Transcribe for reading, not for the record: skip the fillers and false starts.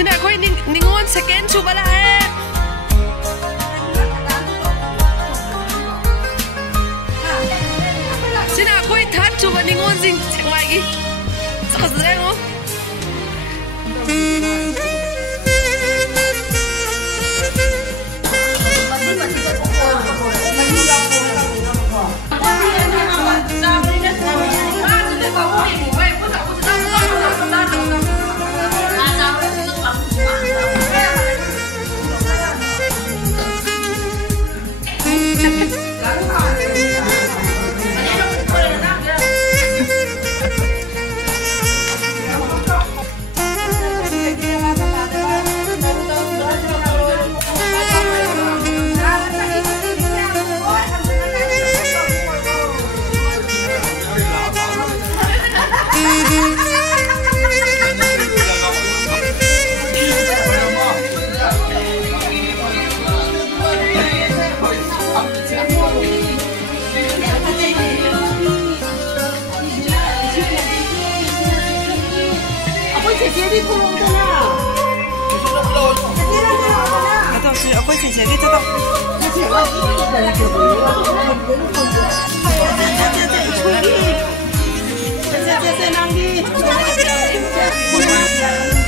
xin à khôi ningon second chu bala he xin à khôi third chu ba ningon jing chang gi sa zre ngo Aku姐姐你知道？这